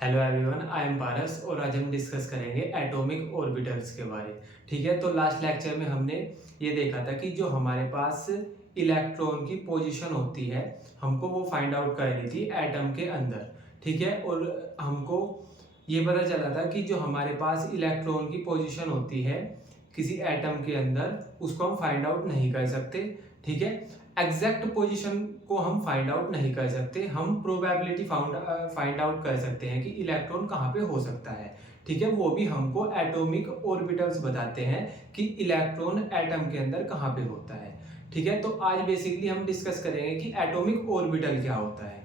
Hello everyone, I am पारस और आज हम डिस्कस करेंगे एटॉमिक ऑर्बिटल्स के बारे। ठीक है, तो लास्ट लेक्चर में हमने ये देखा था कि जो हमारे पास इलेक्ट्रॉन की पोजीशन होती है हमको वो फाइंड आउट करनी थी एटम के अंदर। ठीक है, और हमको ये पता चला था कि जो हमारे पास इलेक्ट्रॉन की पोजीशन होती है किसी एटम के अंदर उसको हम फाइंड आउट नहीं कर सकते। ठीक है, एग्जैक्ट पोजीशन को हम फाइंड आउट नहीं कर सकते, हम प्रोबेबिलिटी फाइंड आउट कर सकते हैं कि इलेक्ट्रॉन कहाँ पे हो सकता है। ठीक है, वो भी हमको एटॉमिक ऑर्बिटल्स बताते हैं कि इलेक्ट्रॉन एटम के अंदर कहाँ पे होता है। ठीक है, तो आज बेसिकली हम डिस्कस करेंगे कि एटॉमिक ऑर्बिटल क्या होता है।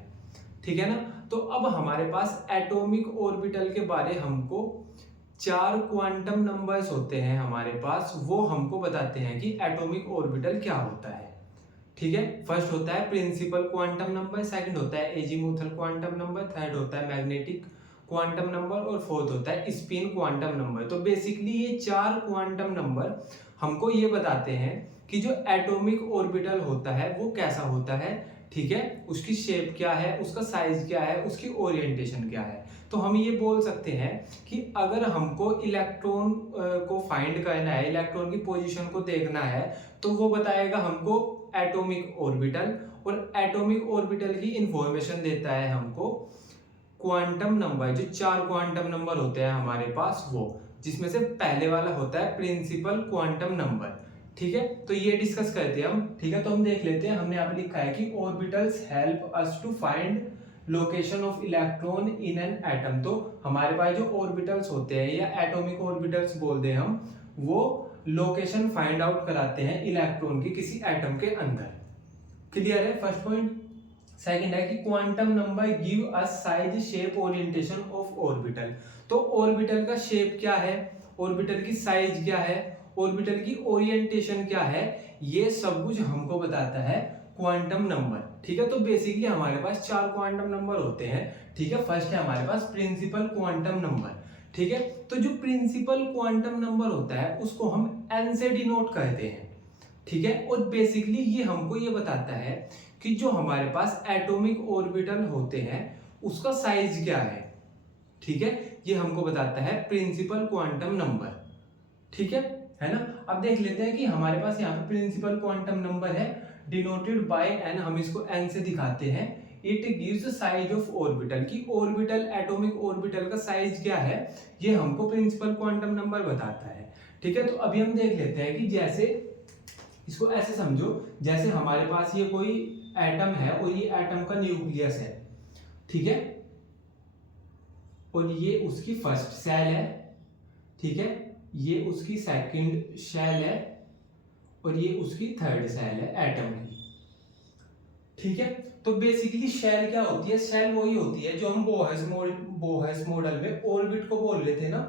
ठीक है ना, तो अब हमारे पास एटॉमिक ऑर्बिटल के बारे हमको चार क्वांटम नंबर्स होते हैं हमारे पास, वो हमको बताते हैं कि एटॉमिक ऑर्बिटल क्या होता है। ठीक है, फर्स्ट होता है प्रिंसिपल क्वांटम नंबर, सेकंड होता है एजीमुथल क्वांटम नंबर, थर्ड होता है मैग्नेटिक क्वांटम नंबर और फोर्थ होता है स्पिन क्वांटम नंबर। तो बेसिकली ये चार क्वांटम नंबर हमको ये बताते हैं कि जो एटॉमिक ऑर्बिटल होता है वो कैसा होता है। ठीक है, उसकी शेप क्या है, उसका साइज क्या है, उसकी ओरिएंटेशन क्या है। तो हम ये बोल सकते हैं कि अगर हमको इलेक्ट्रॉन को फाइंड करना है, इलेक्ट्रॉन की पोजीशन को देखना है, तो वो बताएगा हमको एटॉमिक ऑर्बिटल, और एटॉमिक ऑर्बिटल की इंफॉर्मेशन देता है हमको क्वांटम नंबर। जो चार क्वांटम नंबर होते हैं हमारे पास वो, जिसमें से पहले वाला होता है प्रिंसिपल क्वांटम नंबर। ठीक है, तो ये डिस्कस करते हैं हम। ठीक है, तो हम देख लेते हैं, हमने यहाँ पे लिखा है कि orbitals help us to find location of electron in an atom. तो हमारे पास जो ऑर्बिटल्स होते हैं या एटॉमिक ऑर्बिटल्स बोल दे हम, वो लोकेशन फाइंड आउट कराते हैं इलेक्ट्रॉन की किसी एटम के अंदर। क्लियर है फर्स्ट पॉइंट। सेकंड है कि quantum number give us size shape orientation of orbital. तो ऑर्बिटल का शेप क्या है, ऑर्बिटल की साइज क्या है, ऑर्बिटल की ओरिएंटेशन क्या है, ये सब कुछ हमको बताता है क्वांटम नंबर। ठीक है, तो बेसिकली हमारे पास चार क्वांटम नंबर होते हैं। ठीक है, फर्स्ट है हमारे पास प्रिंसिपल क्वांटम नंबर। ठीक है, तो जो प्रिंसिपल क्वांटम नंबर होता है उसको हम एन से डिनोट करते हैं। ठीक है, और बेसिकली ये हमको ये बताता है कि जो हमारे पास एटॉमिक ऑर्बिटल होते हैं उसका साइज क्या है। ठीक है, ये हमको बताता है प्रिंसिपल क्वांटम नंबर। ठीक है ना। अब देख लेते हैं कि हमारे पास यहाँ पे प्रिंसिपल क्वांटम नंबर है डिनोटेड बाय एन, हम इसको एन से दिखाते हैं। It gives size of orbital, की ऑर्बिटल एटॉमिक ऑर्बिटल का साइज क्या है, ये हमको प्रिंसिपल क्वांटम नंबर बताता है। ठीक है, तो अभी हम देख लेते हैं कि जैसे इसको ऐसे समझो, जैसे हमारे पास ये कोई एटम है और ये एटम का न्यूक्लियस है। ठीक है, और ये उसकी फर्स्ट सेल है। ठीक है, ये उसकी सेकंड शेल है और ये उसकी थर्ड सेल है एटम की। ठीक है, तो बेसिकली शेल क्या होती है, शेल वही होती है जो हम बोहर्स मॉडल में ऑर्बिट को बोल रहे थे ना।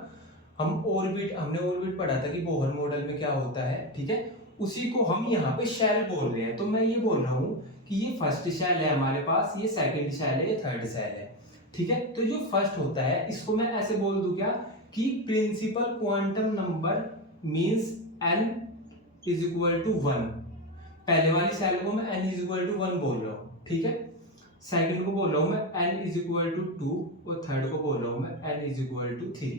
हमने ऑर्बिट पढ़ा था कि बोहर मॉडल में क्या होता है। ठीक है, उसी को हम यहाँ पे शेल बोल रहे हैं। तो मैं ये बोल रहा हूँ कि ये फर्स्ट शेल है हमारे पास, ये सेकंड शेल है, ये थर्ड शेल है। ठीक है, तो जो फर्स्ट होता है इसको मैं ऐसे बोल दूं क्या कि principal quantum number means n is equal to 1। पहले वाली सेल को मैं n इज इक्वल टू 1 बोल रहा हूँ। ठीक है, सेकंड को बोल रहा हूँ मैं n इज इक्वल टू 2 और थर्ड को बोल रहा हूँ मैं n इज इक्वल टू 3।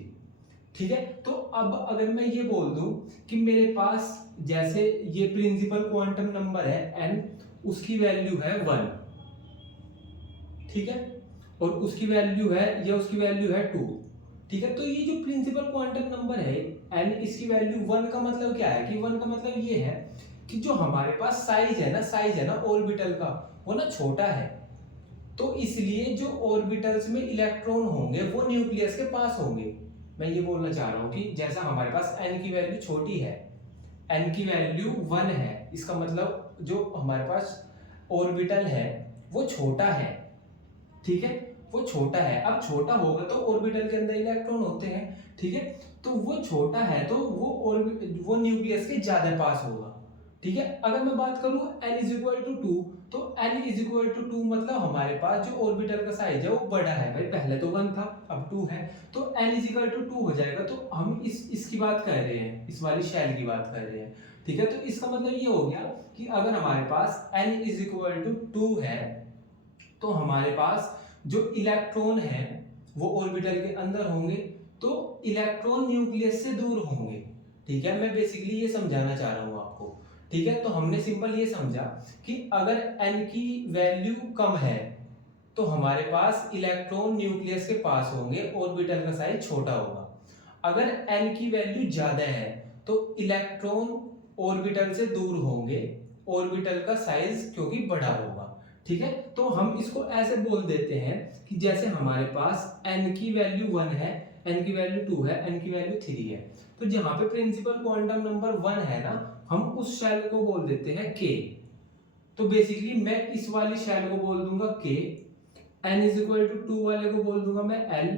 ठीक है, तो अब अगर मैं ये बोल दूं कि मेरे पास जैसे ये प्रिंसिपल क्वांटम नंबर है n, उसकी वैल्यू है 1। ठीक है, और उसकी वैल्यू है, या उसकी वैल्यू है 2। ठीक है, तो ये जो प्रिंसिपल क्वांटम नंबर है n, इसकी वैल्यू 1 का मतलब क्या है कि 1 का मतलब ये है कि जो हमारे पास साइज है ना ऑर्बिटल का, वो ना छोटा है। तो इसलिए जो ऑर्बिटल्स में इलेक्ट्रॉन होंगे वो न्यूक्लियस के पास होंगे। मैं ये बोलना चाह रहा हूं कि जैसा हमारे पास n की वैल्यू छोटी है, n की वैल्यू 1 है, इसका मतलब जो हमारे पास ऑर्बिटल है वो छोटा है। ठीक है, वो छोटा है। अब छोटा होगा तो ऑर्बिटल के अंदर इलेक्ट्रॉन होते हैं। ठीक है, तो वो छोटा है तो वो न्यूक्लियस के ज्यादा पास होगा। ठीक है, अगर मैं बात करूं n इज इक्वल टू 2, तो n इज इक्वल टू 2 मतलब हमारे पास जो ऑर्बिटल का साइज है वो बड़ा है। भाई पहले तो 1 था, अब 2 है, तो n इज इक्वल टू 2 हो जाएगा। तो हम इसकी बात कर रहे हैं, इस वाली शेल की बात कर रहे हैं। ठीक है, तो इसका मतलब ये हो गया कि अगर हमारे पास n इज इक्वल टू 2 है तो हमारे पास जो इलेक्ट्रॉन है वो ऑर्बिटल के अंदर होंगे तो इलेक्ट्रॉन न्यूक्लियस से दूर होंगे। ठीक है, मैं बेसिकली ये समझाना चाह रहा हूँ आपको। ठीक है, तो हमने सिंपल ये समझा कि अगर n की वैल्यू कम है तो हमारे पास इलेक्ट्रॉन न्यूक्लियस के पास होंगे, ऑर्बिटल का साइज छोटा होगा। अगर n की वैल्यू ज्यादा है तो इलेक्ट्रॉन ऑर्बिटल से दूर होंगे, ऑर्बिटल का साइज क्योंकि बड़ा होगा। ठीक है, तो हम इसको ऐसे बोल देते हैं कि जैसे हमारे पास n की वैल्यू 1 है, n की वैल्यू 2 है, n की वैल्यू 3 है, तो जहां पे प्रिंसिपल क्वांटम नंबर 1 है ना, हम उस शेल को बोल देते हैं k। तो बेसिकली मैं इस वाली शेल को बोल दूंगा k, n is equal to 2 वाले को बोल दूंगा मैं l,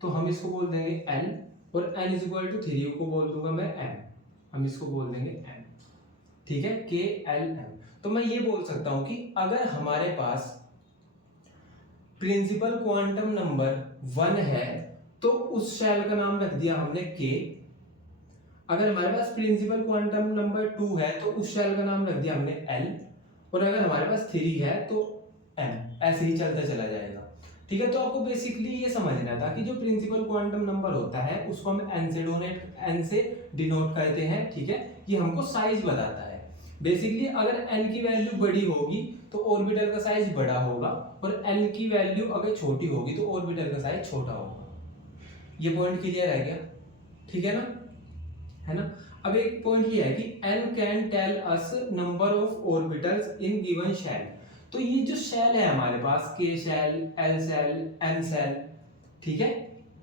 तो हम इसको बोल देंगे l, और n इज इक्वल टू 3 को बोल दूंगा मैं m, हम इसको बोल देंगे m। ठीक है, k l m। तो मैं ये बोल सकता हूं कि अगर हमारे पास प्रिंसिपल क्वांटम नंबर 1 है तो उस शेल का नाम रख दिया हमने k। अगर हमारे पास प्रिंसिपल क्वांटम नंबर 2 है तो उस शेल का नाम रख दिया हमने l, और अगर हमारे पास 3 है तो m, ऐसे ही चलता चला जाएगा। ठीक है, तो आपको बेसिकली ये समझना था कि जो प्रिंसिपल क्वांटम नंबर होता है उसको हम n से डिनोट करते हैं। ठीक है, ये हमको साइज बताता है। बेसिकली अगर n की वैल्यू बड़ी होगी तो ऑर्बिटल का साइज बड़ा होगा, और n की वैल्यू अगर छोटी होगी तो ऑर्बिटल का साइज छोटा होगा। ये पॉइंट क्लियर है क्या? ठीक है ना, है ना। अब एक पॉइंट ये है कि n can tell us number of orbitals in given shell. तो ये जो शेल है हमारे पास, k shell, l shell, m shell, ठीक है,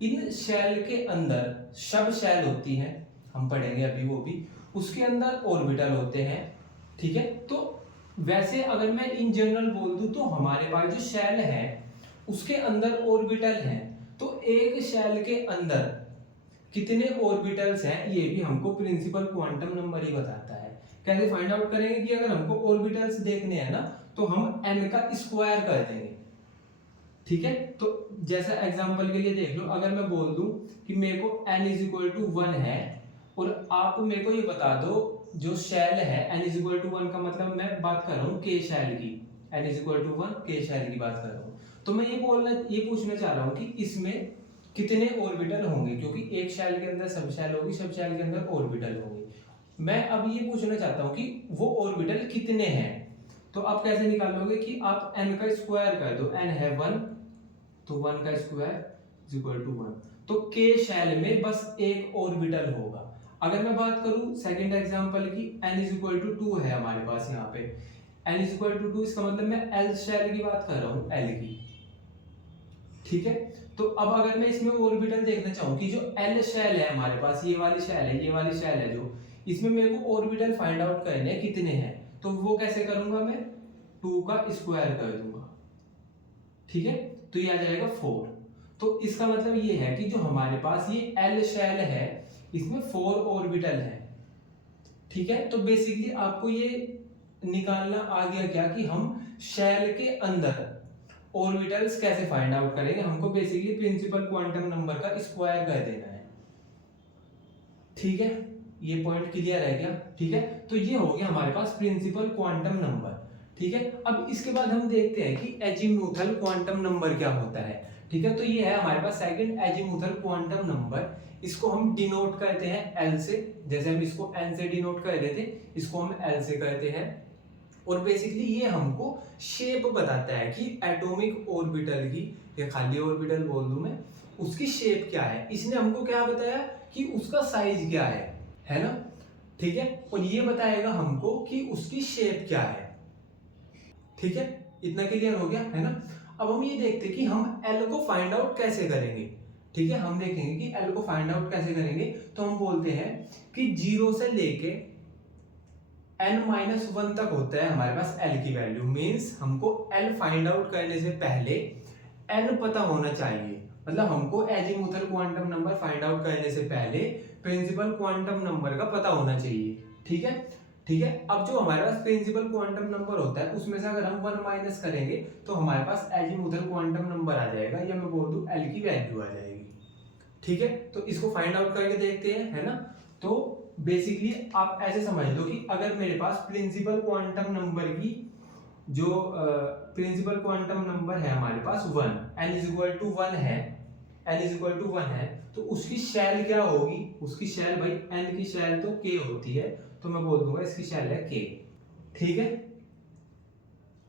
इन शेल के अंदर सब शेल होती हैं, हम पढ़ेंगे अभी वो भी, उसके अंदर ऑर्बिटल होते हैं। ठीक है, तो वैसे अगर मैं इन जनरल बोल दूं तो हमारे पास जो शेल है उसके अंदर ऑर्बिटल हैं, तो एक शेल के अंदर कितने ऑर्बिटल्स हैं ये भी हमको प्रिंसिपल क्वांटम नंबर ही बताता है। कैसे फाइंड आउट करेंगे कि अगर हमको ऑर्बिटल्स देखने हैं ना तो हम n का स्क्वायर कर देंगे। ठीक है, तो जैसा एग्जांपल के लिए देख लो, अगर मैं बोल दूं कि मेरे को n इज इक्वल टू 1 है और आप मेरे को ये बता दो जो शेल है n इज इक्वल टू 1 का मतलब मैं बात कर रहा हूँ k शेल की, n is equal to 1 k shell की बात कर रहा हूँ। तो मैं ये पूछना चाह रहा हूँ कि इसमें कितने ऑर्बिटल होंगे, क्योंकि एक शेल के अंदर सब शेल होगी, सब शेल के अंदर ऑर्बिटल होंगे। मैं अब ये पूछना चाहता हूँ कि वो ऑर्बिटल कितने हैं। तो आप कैसे निकालोगे कि आप n का स्क्वायर कर दो, n है 1 तो 1 का स्क्वायर इज इक्वल टू 1, तो k शेल में बस एक ऑर्बिटल होगा। अगर मैं बात करूं सेकंड एग्जांपल की, n इज इक्वल टू 2 है हमारे पास यहाँ पे, n इज इक्वल टू 2, इसका मतलब मैं l शेल की बात कर रहा हूँ, l की। ठीक है, तो अब अगर मैं इसमें ऑर्बिटल देखना चाहूँ कि जो l शेल है हमारे पास, ये वाली शेल है, ये वाली शेल है, जो इसमें मेरे को ऑर्बिटल फाइंड आउट करने हैं कितने हैं, तो वो कैसे करूंगा मैं 2 का स्क्वायर कर दूंगा। ठीक है, तो ये आ जाएगा 4। तो इसका मतलब ये है कि जो हमारे पास ये l शेल है इसमें 4 ऑर्बिटल है। ठीक है, तो बेसिकली आपको ये निकालना आ गया क्या कि हम शेल के अंदर ऑर्बिटल्स कैसे फाइंड आउट करेंगे। हमको बेसिकली प्रिंसिपल क्वांटम नंबर का स्क्वायर कर देना है। ठीक है, ये पॉइंट क्लियर है क्या? ठीक है, तो ये हो गया हमारे पास प्रिंसिपल क्वांटम नंबर। ठीक है, अब इसके बाद हम देखते हैं कि एजीमुथल क्वांटम नंबर क्या होता है। ठीक है, तो ये है हमारे पास सेकंड एजीमुथल क्वांटम नंबर। इसको हम डिनोट करते हैं L से, जैसे हम इसको N से डिनोट कर रहे थे, इसको हम L से करते हैं। और बेसिकली ये हमको शेप बताता है कि एटॉमिक ऑर्बिटल की, या खाली ऑर्बिटल बोल दूं मैं, उसकी शेप क्या है। इसने हमको क्या बताया कि उसका साइज क्या है ना। ठीक है, और ये बताएगा हमको कि उसकी शेप क्या है। ठीक है, इतना क्लियर हो गया है ना। अब हम ये देखते हैं कि हम L को फाइंड आउट कैसे करेंगे। ठीक है, हम देखेंगे कि L को फाइंड आउट कैसे करेंगे। तो हम बोलते हैं कि 0 से लेके n-1 तक होता है हमारे पास L की वैल्यू। मींस हमको L फाइंड आउट करने से पहले n पता होना चाहिए। मतलब हमको azimuthal quantum number find out करने से पहले प्रिंसिपल क्वांटम नंबर का पता होना चाहिए। ठीक है, ठीक है। अब जो हमारे पास प्रिंसिपल क्वांटम नंबर होता है उसमें से अगर हम 1 माइनस करेंगे तो हमारे पास एजीमुथल क्वांटम नंबर आ जाएगा, या मैं बोल दूं L की वैल्यू आ जाएगी। ठीक है, तो इसको फाइंड आउट करके देखते हैं, है ना। तो बेसिकली आप ऐसे समझ लो कि अगर मेरे पास प्रिंसिपल क्वांटम नंबर की जो प्रिंसिपल क्वांटम नंबर है हमारे पास 1, n इज इक्वल टू 1 है। n इज इक्वल टू 1 है तो उसकी शैल क्या होगी, उसकी शैल भाई n की शैल तो k होती है, तो मैं बोल दूंगा इसकी शैल है k। ठीक है,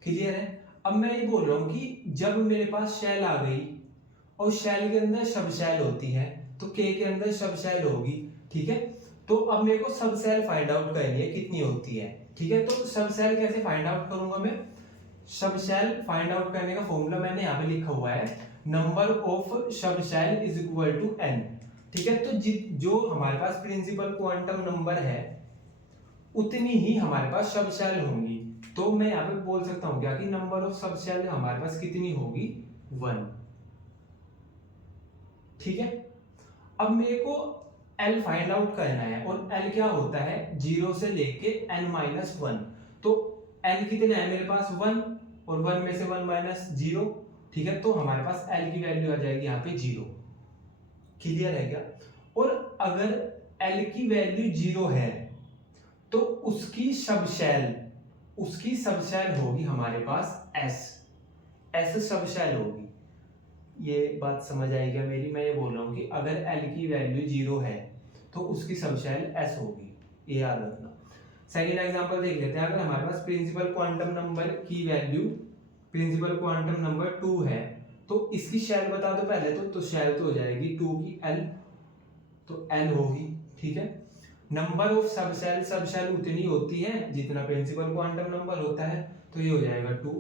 क्लियर है। अब मैं ये बोल रहा हूं कि जब मेरे पास शैल आ गई और शैल के अंदर सब शैल होती है तो k के अंदर सब शैल होगी। ठीक है, तो अब मेरे को सब शैल फाइंड आउट करनी है कितनी होती है। ठीक है, तो सब शैल कैसे फाइंड आउट करूंगा मैं, सब शैल फाइंड आउट करने का फॉर्मूला मैंने यहाँ पे लिखा हुआ है, नंबर ऑफ सब शैल इज इक्वल टू n। ठीक है, तो जो हमारे पास प्रिंसिपल क्वांटम नंबर है उतनी ही हमारे पास सब शैल होंगी। तो मैं यहाँ पे बोल सकता हूँ क्या कि नंबर ऑफ सब शैल हमारे पास कितनी होगी, 1। ठीक है, अब मेरे को L फाइंड आउट करना है और L क्या होता है 0 से लेके n-1। तो L कितना है मेरे पास 1 और 1 में से 1 माइनस 0। ठीक है, तो हमारे पास L की वैल्यू आ जाएगी यहाँ पे 0। क्लियर है क्या। और अगर L की वैल्यू 0 है तो उसकी सब शैल होगी हमारे पास S सब शैल होगी। ये बात समझ आई क्या मेरी, मैं ये बोल रहा हूँ कि अगर L की वैल्यू 0 है तो उसकी सब शैल S होगी, ये याद रखना। सेकेंड एग्जांपल देख लेते हैं। अगर हमारे पास प्रिंसिपल क्वांटम नंबर की वैल्यू प्रिंसिपल क्वांटम नंबर 2 है तो इसकी शैल बता दो पहले तो शैल तो हो जाएगी 2 की L, तो L होगी। ठीक है, नंबर ऑफ सब शैल उतनी होती है जितना प्रिंसिपल क्वांटम नंबर होता है, तो ये हो जाएगा 2।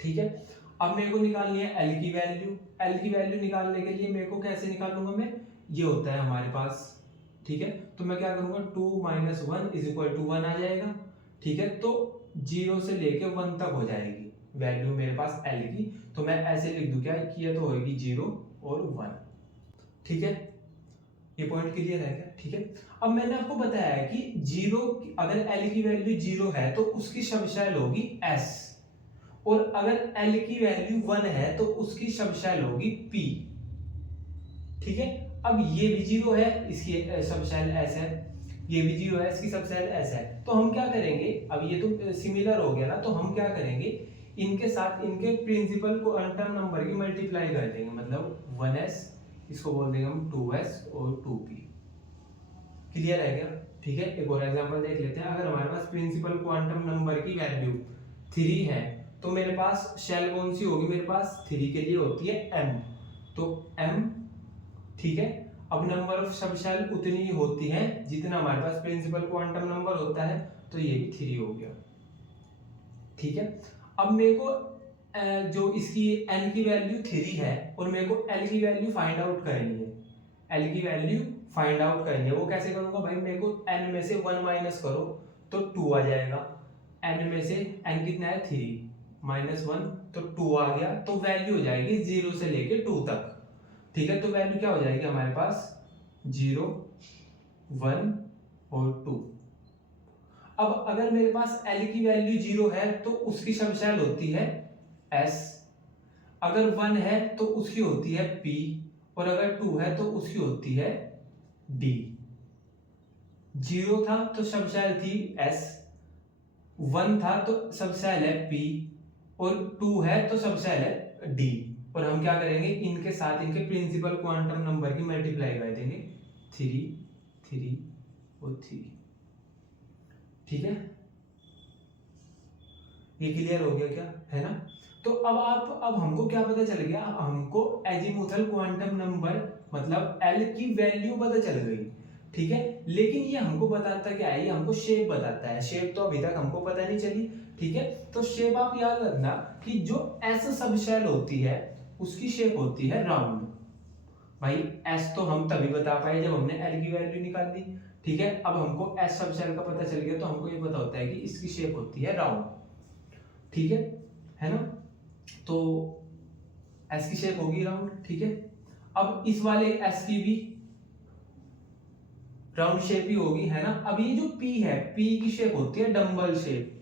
ठीक है, अब मेरे को निकालनी है L की वैल्यू। L की वैल्यू निकालने के लिए मेरे को कैसे निकालूंगा मैं, ये होता है हमारे पास। ठीक है, तो मैं क्या करूंगा 2 माइनस 1 इज इक्वल टू 1 आ जाएगा। ठीक है, तो 0 से लेके 1 तक हो जाएगी वैल्यू मेरे पास L की, तो मैं ऐसे लिख दूं क्या कि ये तो होगी 0 और 1। ठीक है, ये पॉइंट क्लियर है क्या। ठीक है, अब मैंने आपको बताया है कि 0 अगर L की वैल्यू 0 है तो उसकी सब शैल होगी S, और अगर L की वैल्यू 1 है तो उसकी सब शैल होगी P। ठीक है, अब ये भी 0 है, इसकी सब शैल S है, ये भी 0 है, इसकी सब शैल S है। तो हम क्या करेंगे, अब ये तो सिमिलर हो गया ना, तो हम क्या करेंगे इनके साथ इनके प्रिंसिपल क्वांटम नंबर की मल्टीप्लाई कर देंगे, मतलब 1s, इसको बोल देंगे हम 2s और 2p। क्लियर है क्या। ठीक है, एक और एग्जांपल देख लेते हैं। अगर हमारे पास प्रिंसिपल क्वांटम नंबर की वैल्यू 3 है तो मेरे पास शैल कौन सी होगी, मेरे पास 3 के लिए होती है m, तो m। ठीक है, अब नंबर ऑफ सब शैल उतनी ही होती है जितना हमारे पास प्रिंसिपल क्वांटम नंबर होता है, तो ये भी 3 हो गया। ठीक है, अब मेरे को जो इसकी n की वैल्यू 3 है और मेरे को L की वैल्यू फाइंड आउट करनी है, L की वैल्यू फाइंड आउट करनी है। वो कैसे करूंगा भाई, मेरे को n में से 1 माइनस करो तो 2 आ जाएगा। n में से n कितना है 3 माइनस 1 तो 2 आ गया, तो वैल्यू हो जाएगी 0 से लेके 2 तक। ठीक है, तो वैल्यू क्या हो जाएगी हमारे पास 0 1 और 2। अब अगर मेरे पास L की वैल्यू 0 है तो उसकी सब शैल होती है S, अगर 1 है तो उसकी होती है P, और अगर 2 है तो उसकी होती है D। 0 था तो सब शैल थी S, 1 था तो सब शैल है P, और 2 है तो सब शैल है D। और हम क्या करेंगे इनके साथ इनके प्रिंसिपल क्वांटम नंबर की मल्टीप्लाई कर देंगे, 3 3 और 3। ठीक है, ये क्लियर हो गया क्या, है ना। तो अब हमको क्या पता चल गया, हमको एजीमुथल क्वांटम नंबर मतलब L की वैल्यू पता चल गई। ठीक है, लेकिन ये हमको बताता क्या है, ये हमको शेप बताता है। शेप तो अभी तक हमको पता नहीं चली। ठीक है, तो शेप आप याद रखना कि जो S सब शैल होती है उसकी शेप होती है राउंड। भाई S तो हम तभी बता पाए जब हमने L की वैल्यू निकाल दी। ठीक है, अब हमको S सब शैल का पता चल गया तो हमको ये पता होता है कि इसकी शेप होती है राउंड। ठीक है ना, तो S की शेप होगी राउंड। ठीक है, अब इस वाले S की भी राउंड शेप ही होगी, है ना। अब ये जो P है, P की शेप होती है डंबल शेप,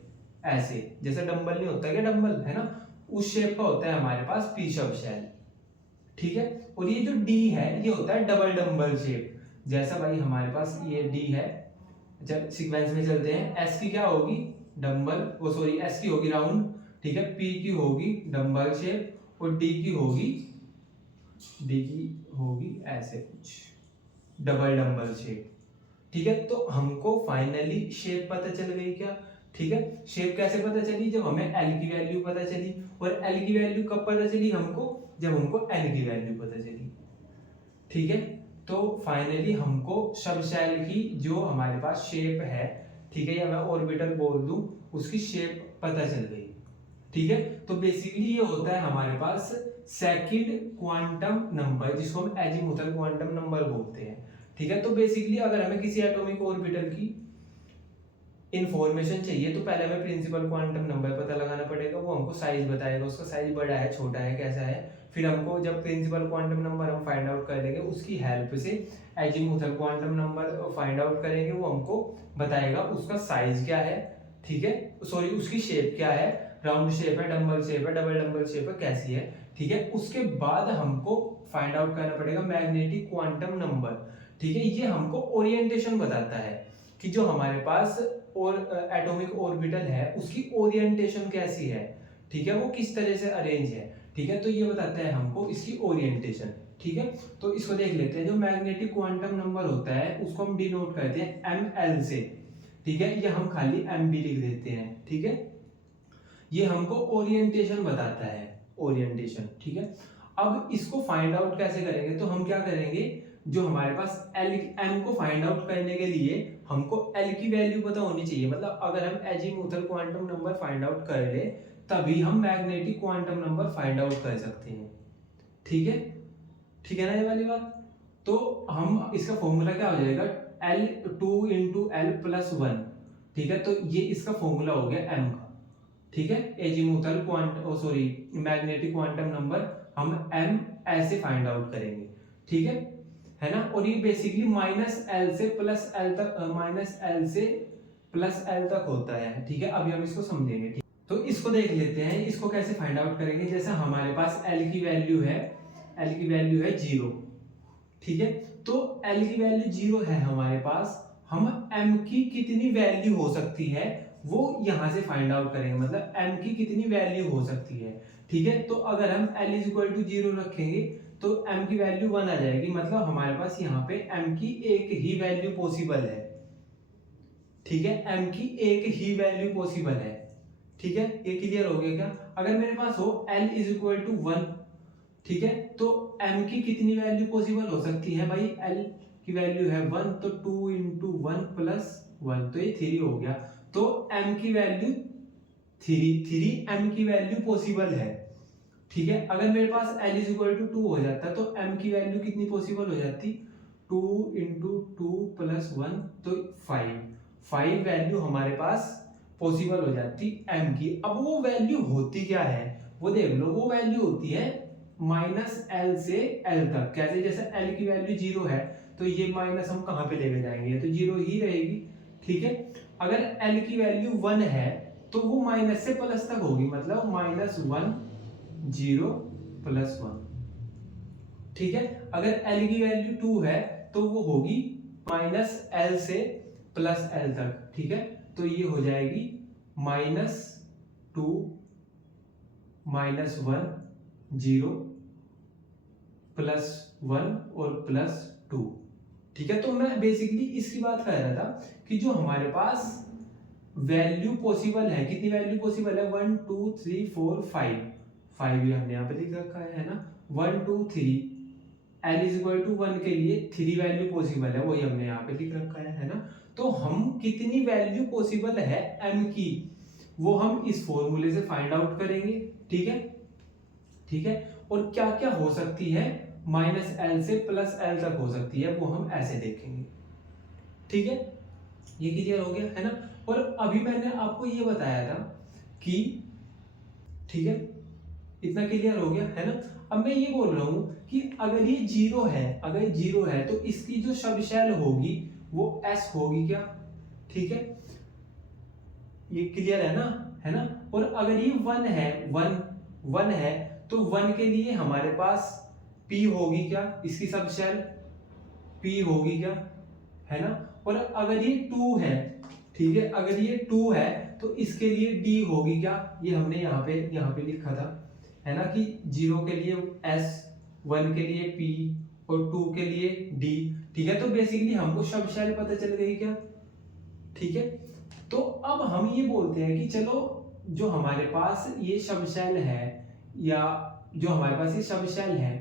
ऐसे जैसे डंबल नहीं होता क्या, डंबल है ना, उस शेप का होता है हमारे पास P सब शैल। ठीक है, और ये जो D है ये होता है डबल डंबल शेप, जैसा भाई हमारे पास ये D है। जब सीक्वेंस में चलते हैं, S की क्या होगी डंबल, वो सॉरी S की होगी राउंड। ठीक है, P की होगी डंबल शेप और D की होगी डी की होगी ऐसे कुछ डबल डंबल शेप। ठीक है, तो हमको फाइनली शेप पता चल गई क्या? ठीक है, शेप कैसे पता चली? जब हमें एल की वैल्यू पता चली। और एल की वैल्यू कब पता चली हमको? जब हमको एन की वैल्यू पता चली। ठीक है, तो फाइनली हमको सब शेल की जो हमारे पास शेप है, ठीक है, या मैं ऑर्बिटल बोल दूं, उसकी शेप पता चल गई। ठीक है, तो बेसिकली ये होता है हमारे पास सेकंड क्वांटम नंबर, जिसको हम एजीमुथल क्वांटम नंबर बोलते हैं। ठीक है, तो बेसिकली अगर हमें किसी एटॉमिक ऑर्बिटल की इंफॉर्मेशन चाहिए तो पहले हमें प्रिंसिपल क्वांटम नंबर पता लगाना पड़ेगा। वो हमको साइज बताएगा, उसका साइज बड़ा है, छोटा है, कैसा है। फिर हमको जब प्रिंसिपल क्वांटम नंबर हम फाइंड आउट करेंगे, उसकी हेल्प से azimuthal quantum number find out करेंगे। वो हमको बताएगा उसका साइज क्या है, ठीक है, सॉरी उसकी शेप क्या है, राउंड शेप है, डंबल शेप है, डबल डंबल शेप है, कैसी है। ठीक है, उसके बाद हमको फाइंड आउट करना पड़ेगा मैग्नेटिक क्वांटम नंबर। ठीक है, ये हमको ओरिएंटेशन बताता है कि जो हमारे पास और एटॉमिक ऑर्बिटल है उसकी ओरिएंटेशन कैसी है। ठीक है, वो किस तरह से अरेंज है। ठीक है, तो ये बताता है हमको इसकी ओरिएंटेशन। ठीक है, तो इसको देख लेते हैं। जो मैग्नेटिक क्वांटम नंबर होता है उसको हम डिनोट करते हैं एम एल से। ठीक है, ये हम खाली एम भी लिख देते हैं। ठीक है, ये हमको ओरिएंटेशन बताता है, ओरिएंटेशन। ठीक है, अब इसको फाइंड आउट कैसे करेंगे? तो हम क्या करेंगे, जो हमारे पास एल एम को फाइंड आउट करने के लिए हमको एल की वैल्यू पता होनी चाहिए। मतलब अगर हम azimuthal quantum number find out कर ले तभी हम magnetic quantum number find out कर सकते हैं। ठीक है, ठीक है ना ये वाली बात। तो हम इसका फॉर्मूला क्या हो जाएगा, L two into L plus one. ठीक है, तो ये इसका फॉर्मूला हो गया एम का। ठीक है, azimuthal sorry magnetic quantum number हम एम ऐसे फाइंड आउट करेंगे। ठीक है ना। और ये बेसिकली माइनस एल से प्लस एल तक, माइनस एल से प्लस एल तक होता है। ठीक है, अभी हम इसको समझेंगे। ठीक, तो इसको देख लेते हैं, इसको कैसे फाइंड आउट करेंगे। जैसे हमारे पास एल की वैल्यू है, एल की वैल्यू है 0। ठीक है, तो एल की वैल्यू 0 है हमारे पास। हम एम की कितनी वैल्यू हो सकती है वो यहां से फाइंड आउट करेंगे। मतलब एम की कितनी वैल्यू हो सकती है। ठीक है, तो अगर हम एल इज इक्वल टू 0 रखेंगे तो एम की वैल्यू 1 आ जाएगी। मतलब हमारे पास यहाँ पे एम की एक ही वैल्यू पॉसिबल है। ठीक है, एम की एक ही वैल्यू पॉसिबल है। ठीक है, ये क्लियर हो गया क्या? अगर मेरे पास हो एल इज इक्वल टू 1, ठीक है, तो m की कितनी वैल्यू पॉसिबल हो सकती है भाई? l की वैल्यू है 1, तो 2 इंटू 1 प्लस 1, तो ये 3 हो गया। तो m की वैल्यू 3 m की वैल्यू पॉसिबल है। ठीक है, अगर मेरे पास l इज इक्वल टू 2 हो जाता तो m की वैल्यू कितनी पॉसिबल हो जाती? 2 इंटू 2 प्लस 1, तो 5 वैल्यू हमारे पास पॉसिबल हो जाती m की। अब वो वैल्यू होती क्या है वो देख लो। वो वैल्यू होती है माइनस एल से एल तक। कैसे? जैसे एल की वैल्यू 0 है तो ये माइनस हम कहां पे लेके जाएंगे, तो 0 ही रहेगी। ठीक है, अगर एल की वैल्यू 1 है तो वो माइनस से प्लस तक होगी। मतलब -1 0 प्लस 1। ठीक है, अगर एल की वैल्यू 2 है तो वो होगी माइनस एल से प्लस एल तक। ठीक है, तो ये हो जाएगी -2 -1 0 +1 और +2। ठीक है, तो मैं बेसिकली इसकी बात कर रहा था कि जो हमारे पास वैल्यू पॉसिबल है, कितनी वैल्यू पॉसिबल है? 1 2 3 4 5 भी हमने यहाँ पे लिख रखा है ना। 1 2 3 एल इज इक्वल टू 1 के लिए 3 वैल्यू पॉसिबल है, वही हमने यहाँ पे लिख रखा है ना। तो हम कितनी वैल्यू पॉसिबल है एम की वो हम इस फॉर्मूले से फाइंड आउट करेंगे। ठीक है, ठीक है, और क्या क्या हो सकती है माइनस एल से प्लस एल तक हो सकती है वो हम ऐसे देखेंगे। ठीक है, ये क्लियर हो गया है ना। और अभी मैंने आपको ये बताया था कि, ठीक है, इतना क्लियर हो गया है ना। अब मैं ये बोल रहा हूं कि अगर ये 0 है, अगर 0 है तो इसकी जो सब शेल होगी वो एस होगी क्या? ठीक है, ये क्लियर है ना। और अगर ये 1 है, 1 है तो 1 के लिए हमारे पास P होगी क्या? इसकी सब शेल P होगी क्या? है ना। और अगर ये 2 है, ठीक है, अगर ये 2 है तो इसके लिए D होगी क्या? ये हमने यहाँ पे लिखा था, है ना, कि 0 के लिए S, 1 के लिए P और 2 के लिए D। ठीक है, तो बेसिकली हमको सब शेल पता चल गई क्या? ठीक है, तो अब हम ये बोलते हैं कि चलो जो हमारे पास ये सब शेल है या जो हमारे पास ये सब शेल है,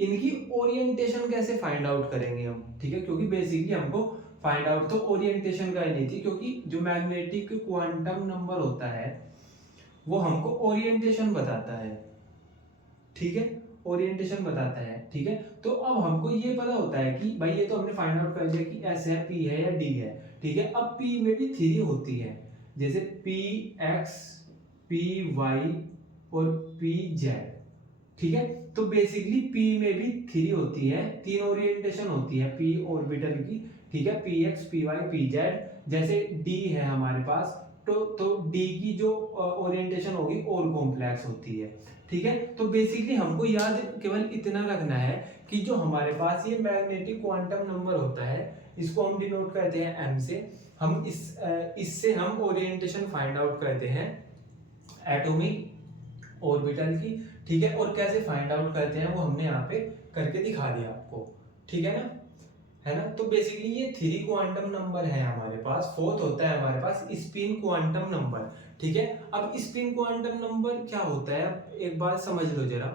इनकी ओरिएंटेशन कैसे फाइंड आउट करेंगे हम? ठीक है, क्योंकि बेसिकली हमको फाइंड आउट तो ओरिएंटेशन का ही नहीं थी, क्योंकि जो मैग्नेटिक क्वांटम नंबर होता है वो हमको ओरिएंटेशन बताता है। ठीक है, ओरिएंटेशन बताता है। ठीक है, तो अब हमको ये पता होता है कि भाई ये तो हमने फाइंड आउट कर लिया कि एस है, पी है या डी है। ठीक है, अब पी में भी थ्री होती है, जैसे पी एक्स, पी वाई और पी जेड। ठीक है, तो बेसिकली पी में भी थ्री होती है, तीन ओरिएंटेशन होती है पी ऑर्बिटल की। ठीक है, P X, P Y, P Z. जैसे डी है हमारे पास, तो डी की जो ओरिएंटेशन होगी और कॉम्प्लेक्स होती है। ठीक है, तो बेसिकली हमको याद केवल इतना रखना है कि जो हमारे पास ये मैग्नेटिक क्वांटम नंबर होता है, इसको हम डिनोट करते हैं m से। हम इससे हम ओरिएंटेशन फाइंड आउट करते हैं एटॉमिक ऑर्बिटल की। ठीक है, और कैसे फाइंड आउट करते हैं वो हमने यहाँ पे करके दिखा दिया आपको। ठीक है ना, है ना। तो बेसिकली ये थ्री क्वांटम नंबर है हमारे पास। फोर्थ होता है हमारे पास स्पिन क्वांटम नंबर। ठीक है, अब स्पिन क्वांटम नंबर क्या होता है, एक बात समझ लो जरा।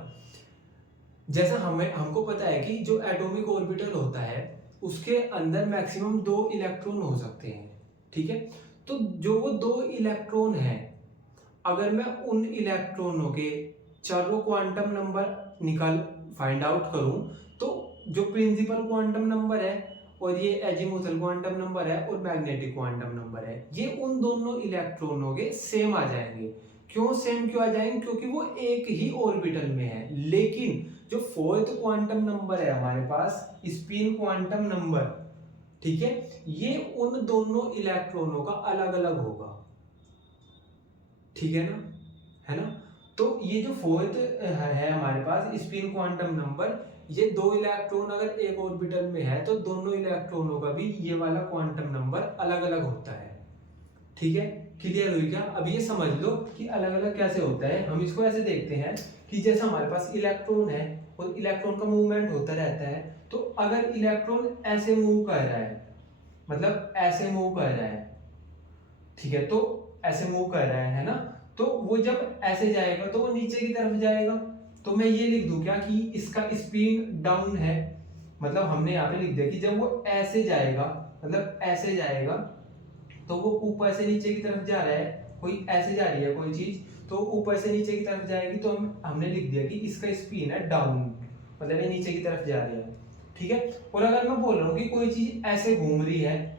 जैसा हमको पता है कि जो एटॉमिक ऑर्बिटल होता है उसके अंदर मैक्सिमम 2 इलेक्ट्रॉन हो सकते हैं। ठीक है, तो जो वो 2 इलेक्ट्रॉन है, अगर मैं उन इलेक्ट्रॉनों के चारों क्वांटम नंबर फाइंड आउट करूं, तो जो प्रिंसिपल क्वांटम नंबर है और ये एजीमुथल क्वांटम नंबर है और मैग्नेटिक क्वांटम नंबर है, ये उन दोनों इलेक्ट्रॉनों के सेम आ जाएंगे। क्यों सेम क्यों आ जाएंगे? क्योंकि वो एक ही ऑर्बिटल में है। लेकिन जो फोर्थ क्वांटम नंबर है हमारे पास, स्पिन क्वांटम नंबर, ठीक है, ये उन दोनों इलेक्ट्रॉनों का अलग अलग होगा। ठीक है ना, है ना। तो ये जो फोर्थ है हमारे पास स्पिन क्वांटम नंबर, ये 2 इलेक्ट्रॉन अगर एक ऑर्बिटल में है तो दोनों इलेक्ट्रॉनों का भी ये वाला क्वांटम नंबर अलग अलग होता है। ठीक है, क्लियर हुई क्या? अब ये समझ लो कि अलग अलग कैसे होता है। हम इसको ऐसे देखते हैं कि जैसा हमारे पास इलेक्ट्रॉन है और इलेक्ट्रॉन का मूवमेंट होता रहता है, तो अगर इलेक्ट्रॉन ऐसे मूव कर रहा है, मतलब ऐसे मूव कर रहा है, ठीक है, तो ऐसे मूव कर रहा है ना, तो वो जब ऐसे जाएगा तो वो नीचे की तरफ जाएगा। तो मैं ये लिख दूं क्या कि इसका स्पिन डाउन है। मतलब हमने यहाँ पे लिख दिया कि जब वो ऐसे जाएगा, मतलब ऐसे जाएगा, तो वो ऊपर से नीचे की तरफ जा रहा है, कोई ऐसे जा रही है कोई चीज, तो ऊपर से नीचे की तरफ जाएगी, तो हमने लिख दिया कि इसका स्पिन है डाउन, मतलब ये नीचे की तरफ जा रही है। ठीक है, और अगर मैं बोल रहा हूँ कि कोई चीज ऐसे घूम रही है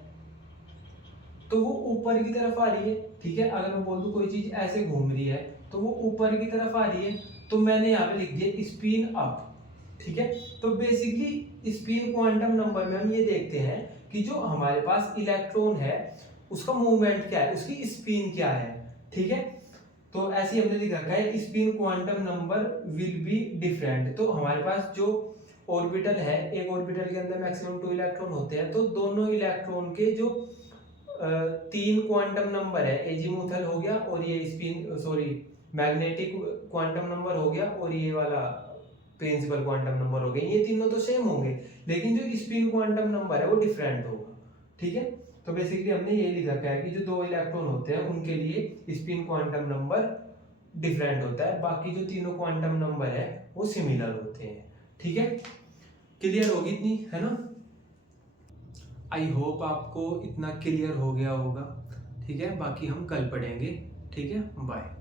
तो वो ऊपर की तरफ आ रही है। ठीक है, अगर मैं बोल दूं कोई चीज ऐसे घूम रही है तो वो ऊपर की तरफ आ रही है, तो मैंने यहाँ पे लिख दिया स्पिन अप। ठीक है, तो बेसिकली स्पिन क्वांटम नंबर में हम ये देखते हैं कि जो हमारे पास इलेक्ट्रॉन है उसका मूवमेंट क्या है, उसकी स्पिन क्या है। ठीक है, तो ऐसे ही हमने लिख रखा है spin quantum number will be different. तो हमारे पास जो ऑर्बिटल है, एक ऑर्बिटल के अंदर मैक्सिमम 2 इलेक्ट्रॉन होते हैं, तो दोनों इलेक्ट्रॉन के जो 3 क्वांटम नंबर है, एजीमुथल हो गया और ये मैग्नेटिक क्वांटम नंबर हो गया और ये वाला प्रिंसिपल क्वांटम नंबर हो गया, ये तीनों तो सेम होंगे, लेकिन जो स्पिन क्वांटम नंबर है वो डिफरेंट होगा। ठीक है, तो बेसिकली हमने ये लिख रखा है कि जो 2 इलेक्ट्रॉन होते हैं उनके लिए स्पिन क्वांटम नंबर डिफरेंट होता है, बाकी जो तीनों क्वांटम नंबर है वो सिमिलर होते हैं। ठीक है, क्लियर होगी इतनी, है ना। आई होप आपको इतना क्लियर हो गया होगा। ठीक है, बाकी हम कल पढ़ेंगे। ठीक है, बाय।